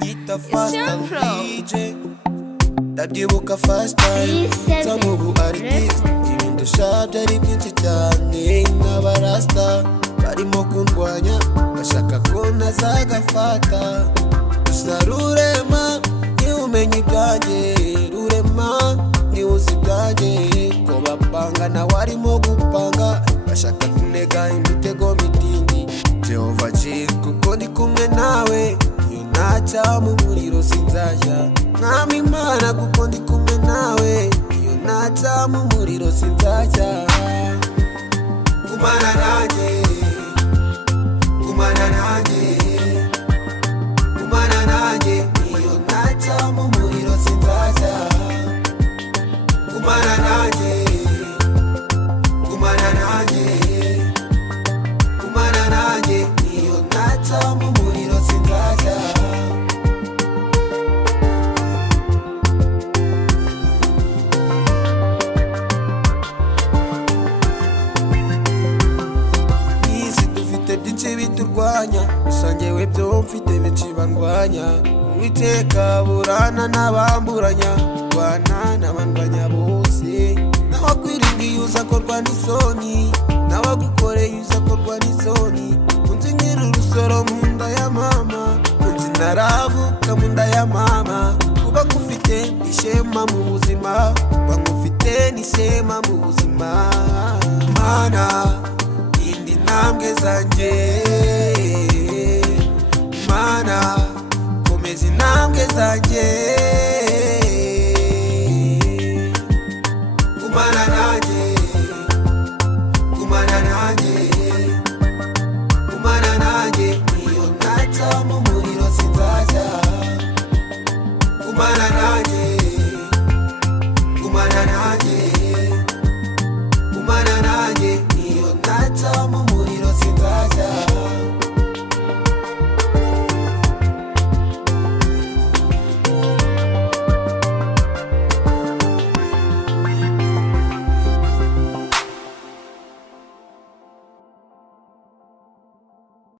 Nita fast and DJ ndabyibuka first time Samubu artist ibintu shabye ari byinshi cyane n'abarasta barimo kundwanya bashaka ko nazagafata gusa rurema ni umenye ibyanjye rurema ni uzi ibyanjye ko bapanga nawe arimo gupanga bashaka kunega imitego mitindi Jehova Jir kuko ndi kumwe nawe nacha mu muriro sinzajya mwami Imana kuko ndi kumwe nawe iyo nacha mu muriro sinzajya kumana nanjye kumana nanjye kumana nanjye iyo nacha mu muriro sinzajya kumana nanjye kumana nanjye kumana nanjye iyo nacha mu muriro sinzajya biturwanya usangewe byo mfite benshi bandwanya Uwiteka burana n'abamburanya rwana n'abandwanya bose n'abakwiringiye uzakorwa n'isoni n'abagukoreye uzakorwa n'isoni unzi nkiri urusoro mu nda ya mama unzi naravuka mu nda ya mama kuba ngufite ishema mu buzima kuba ngufite n'ishema mu buzima Mana indi ntambwe zanjye Mana komeza intambwe zanjye kumana nanjye kumana nanjye kumana nanjye iyo naca mu muriro sinzajya kumana nanjye kumana nanjye